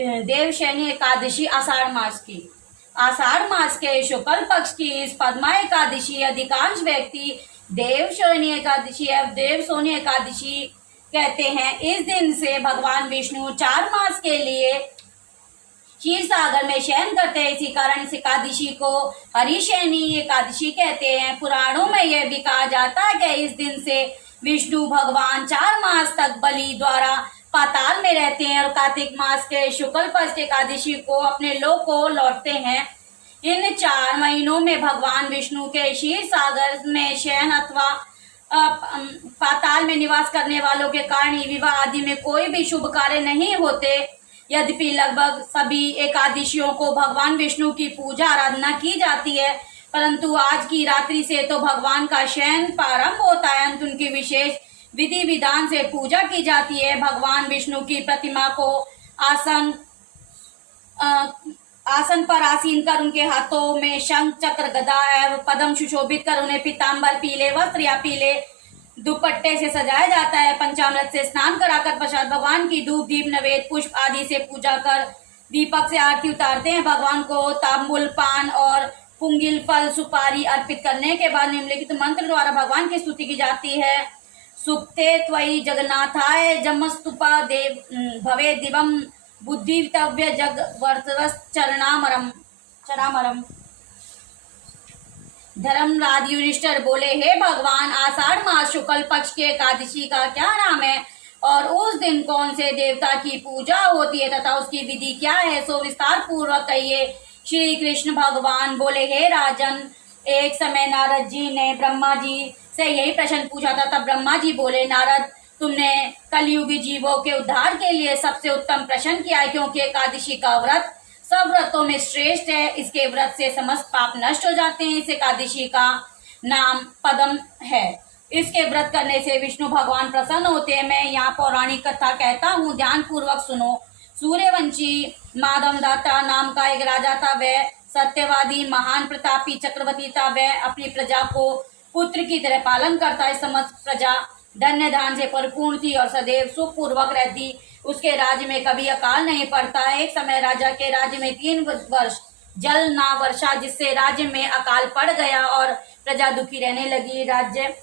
देवशयनी एकादशी आषाढ़ मास की। आषाढ़ मास के शुक्ल पक्ष की इस पद्मा एकादशी अधिकांश व्यक्ति देवशयनी एकादशी या देवशोनी एकादशी कहते हैं। इस दिन से भगवान विष्णु 4 मास के लिए क्षीर सागर में शयन करते हैं। इसी कारण इस एकादशी को हरिशयनी एकादशी कहते हैं। पुराणों में यह भी कहा जाता है कि इस दिन से विष्णु भगवान 4 मास तक बलि द्वारा पाताल में रहते हैं और कार्तिक मास के शुक्ल पक्ष एकादशी को अपने लोक को लौटते हैं। इन 4 महीनों में भगवान विष्णु के क्षीर सागर में शयन अथवा पाताल में निवास करने वालों के कारण ही विवाह आदि में कोई भी शुभ कार्य नहीं होते। यद्यपि लगभग सभी एकादशियों को भगवान विष्णु की पूजा आराधना की जाती है, परंतु आज की रात्रि से तो भगवान का शयन प्रारंभ होता है। अंत उनकी विशेष विधि विधान से पूजा की जाती है। भगवान विष्णु की प्रतिमा को आसन पर आसीन कर उनके हाथों में शंख चक्र गदा एवं पद्म सुशोभित कर उन्हें पीताम्बर पीले वस्त्र या पीले दुपट्टे से सजाया जाता है। पंचामृत से स्नान कराकर पश्चात भगवान की धूप दीप नवेद पुष्प आदि से पूजा कर दीपक से आरती उतारते हैं। भगवान को तांबुल पान और पुंगिल फल सुपारी अर्पित करने के बाद निम्नलिखित मंत्र द्वारा भगवान की स्तुति की जाती है। सुप्ते त्वयि जगन्नाथाय जमस्तुपा देव भवे दिवम बुद्धितव्य जगवर्तवस चरणामरम। धर्मराज युधिष्ठिर बोले, हे भगवान, आषाढ़ मास शुक्ल पक्ष के एकादशी का क्या नाम है और उस दिन कौन से देवता की पूजा होती है तथा उसकी विधि क्या है, सो विस्तार पूर्वक कहिए। श्री कृष्ण भगवान बोले, हे राजन, एक समय नारद जी ने ब्रह्मा जी से यही प्रश्न पूछा था। तब ब्रह्मा जी बोले, नारद, तुमने कलयुगी जीवों के उद्धार के लिए सबसे उत्तम प्रश्न किया है, क्योंकि एकादशी का व्रत सब व्रतों में श्रेष्ठ है। इसके व्रत से समस्त पाप नष्ट हो जाते हैं। इस एकादशी का नाम पद्म है। इसके व्रत करने से विष्णु भगवान प्रसन्न होते हैं। मैं यहाँ पौराणिक कथा कहता हूँ, ध्यान पूर्वक सुनो। सूर्यवंशी माधवदाता नाम का एक राजा था। वह सत्यवादी महान प्रतापी चक्रवर्ती था। वह अपनी प्रजा को पुत्र की तरह पालन करता है। समस्त प्रजा धन्य धान से परिपूर्ण थी और सदैव सुखपूर्वक रहती। उसके राज्य में कभी अकाल नहीं पड़ता। एक समय राजा के राज्य में 3 वर्ष जल ना वर्षा, जिससे राज्य में अकाल पड़ गया और प्रजा दुखी रहने लगी। राज्य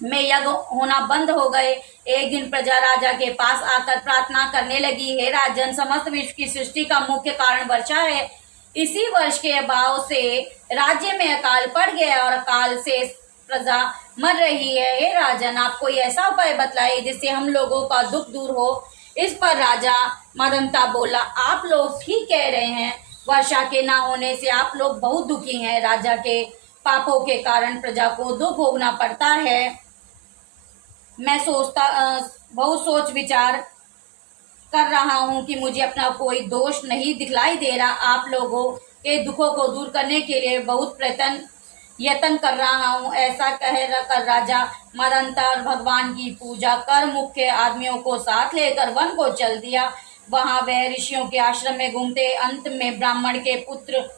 में यज्ञ होना बंद हो गए। एक दिन प्रजा राजा के पास आकर प्रार्थना करने लगी, हे राजन, समस्त विश्व की सृष्टि का मुख्य कारण वर्षा है। इसी वर्ष के अभाव से राज्य में अकाल पड़ गया और अकाल से प्रजा मर रही है। हे राजन, आप कोई ऐसा उपाय बतलाइए जिससे हम लोगों का दुख दूर हो। इस पर राजा मदनता बोला, आप लोग ठीक कह रहे हैं। वर्षा के ना होने से आप लोग बहुत दुखी हैं। राजा के पापों के कारण प्रजा को दुख भोगना पड़ता है। मैं बहुत सोच विचार कर रहा हूँ कि मुझे अपना कोई दोष नहीं दिखलाई दे रहा। आप लोगों के दुखों को दूर करने के लिए बहुत यत्न कर रहा हूँ। ऐसा कर राजा मदनता भगवान की पूजा कर मुख्य आदमियों को साथ लेकर वन को चल दिया। वहां वह ऋषियों के आश्रम में घूमते अंत में ब्राह्मण के पुत्र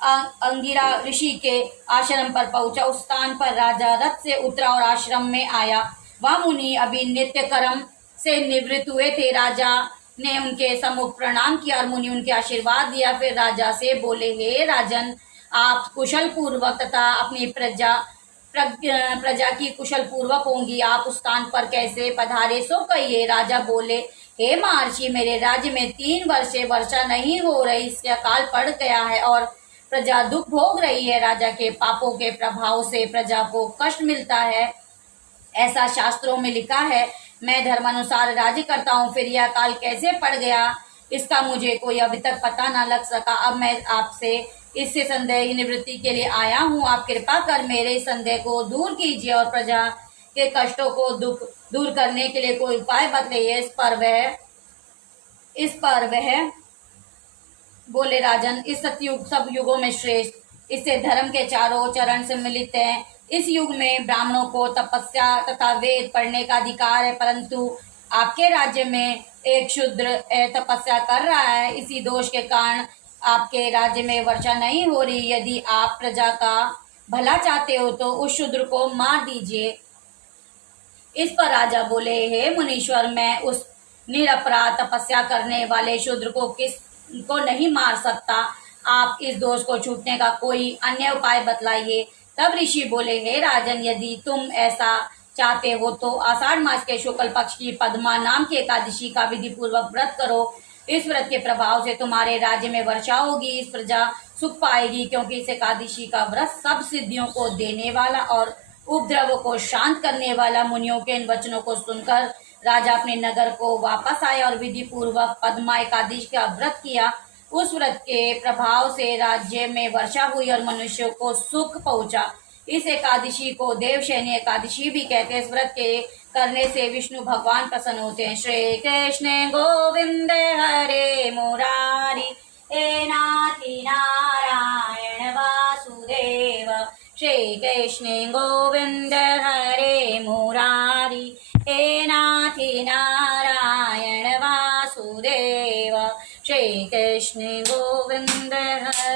अंगिरा ऋषि के आश्रम पर पहुंचा। उस स्थान पर राजा रथ से उतरा और आश्रम में आया। वह मुनि अभी नित्य कर्म से निवृत्त हुए थे। राजा ने उनके सम्मुख प्रणाम किया और मुनि उनके आशीर्वाद दिया। फिर राजा से बोले, हे राजन, आप कुशल पूर्वक तथा अपनी प्रजा की कुशल पूर्वक होंगी। आप उस स्थान पर कैसे पधारे, सो कहिए। राजा बोले, हे महर्षि, मेरे राज्य में 3 वर्ष से वर्षा नहीं हो रही। इससे अकाल पड़ गया है और प्रजा दुख भोग रही है। राजा के पापों के प्रभाव से प्रजा को कष्ट मिलता है, ऐसा शास्त्रों में लिखा है। मैं धर्मानुसार राज्य करता हूँ, फिर यह अकाल कैसे पड़ गया, इसका मुझे कोई अभी तक पता न लग सका। अब मैं आपसे इससे संदेह निवृत्ति के लिए आया हूँ। आप कृपा कर मेरे संदेह को दूर कीजिए और प्रजा के कष्टों को दुख दूर करने के लिए कोई उपाय बतलाइए। इस पर वह बोले, राजन, इस सतयुग सब युगों में श्रेष्ठ। इससे धर्म के चारों चरण सम्मिलित हैं। इस युग में ब्राह्मणों को तपस्या तथा वेद पढ़ने का अधिकार है, परंतु आपके राज्य में एक शूद्र तपस्या कर रहा है। इसी दोष के कारण आपके राज्य में वर्षा नहीं हो रही। यदि आप प्रजा का भला चाहते हो तो उस शूद्र को मार दीजिए। इस पर राजा बोले, हे मुनीश्वर, मैं उस निरपराध तपस्या करने वाले शूद्र को को नहीं मार सकता। आप इस दोष को छूटने का कोई अन्य उपाय बतलाइए। तब ऋषि बोले, हे राजन, यदि तुम ऐसा चाहते हो तो आषाढ़ मास के शुक्ल पक्ष की पद्मा नाम की एकादशी का विधि पूर्वक व्रत करो। इस व्रत के प्रभाव से तुम्हारे राज्य में वर्षा होगी, इस प्रजा सुख पाएगी, क्योंकि इस एकादशी का व्रत सब सिद्धियों को देने वाला और उपद्रव को शांत करने वाला। मुनियों के इन वचनों को सुनकर राजा अपने नगर को वापस आया और विधि पूर्वक पद्मा एकादशी का व्रत किया। उस व्रत के प्रभाव से राज्य में वर्षा हुई और मनुष्यों को सुख पहुंचा। इस एकादशी को देवशयनी एकादशी भी कहते हैं। इस व्रत के करने से विष्णु भगवान प्रसन्न होते हैं। श्री कृष्ण गोविंद हरे मुरारी, हे नाथी नारायण वासुदेव। श्री कृष्ण गोविंद हरे मुरारी, हे नाथी नारायण वासुदेव। श्री कृष्ण गोविंद हरे